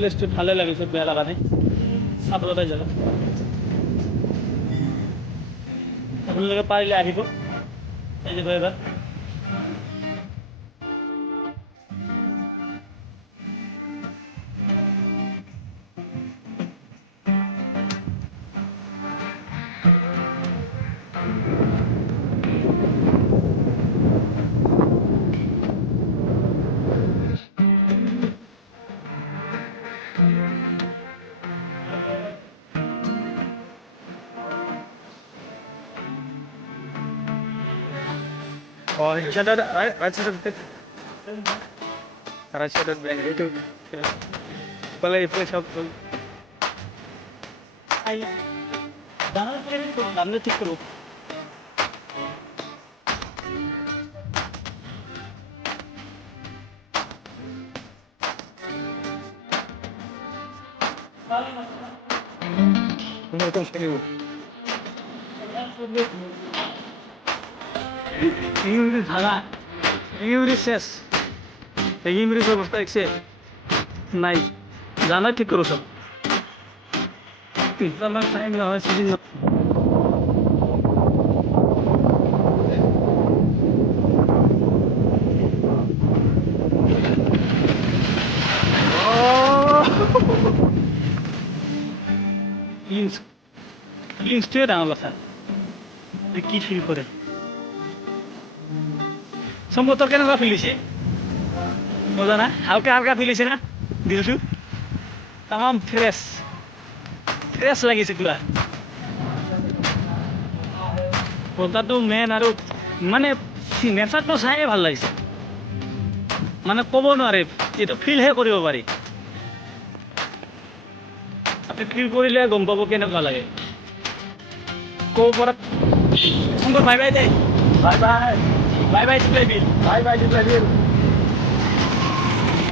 প্লেচটো ভালে লাগিছে, বেয়া লগা নাই, চাবলৈ জেগা। আপোনালোকে পাৰিলে আহিব, আহিব এবাৰ। Oh, siya daw, right side of the right side of the bank. Ito. Pala shop to. Ay, dahil pa rin ito, dami na tikro. Ano ito siya yun? English ধারা English শেষ English অবস্থা দেখছে নাই জানা ঠিক করো সব আমার টাইম না হয় সেদিন লিঙ্কসটোৱে ডাঙৰ কথা কি ফিল কৰে সম্ভবত কেনেকুৱা ফিল হৈছে মজা না হালকা হালকা ফিল হৈছে না দিলটো তামাম ফ্ৰেছ লাগিছে পুৰা বতাহটো মেইন আৰু মানে নেচাৰটো চায়ে ভাল লাগিছে মানে ক'ব নোৱাৰে এইটো ফিলহে কৰিব পাৰি আপুনি ফিল কৰিলে গম পাব কেনেকুৱা লাগে ক'ব পৰা bye bye De bye bye Bye bye to Brazil. Bye bye to Brazil.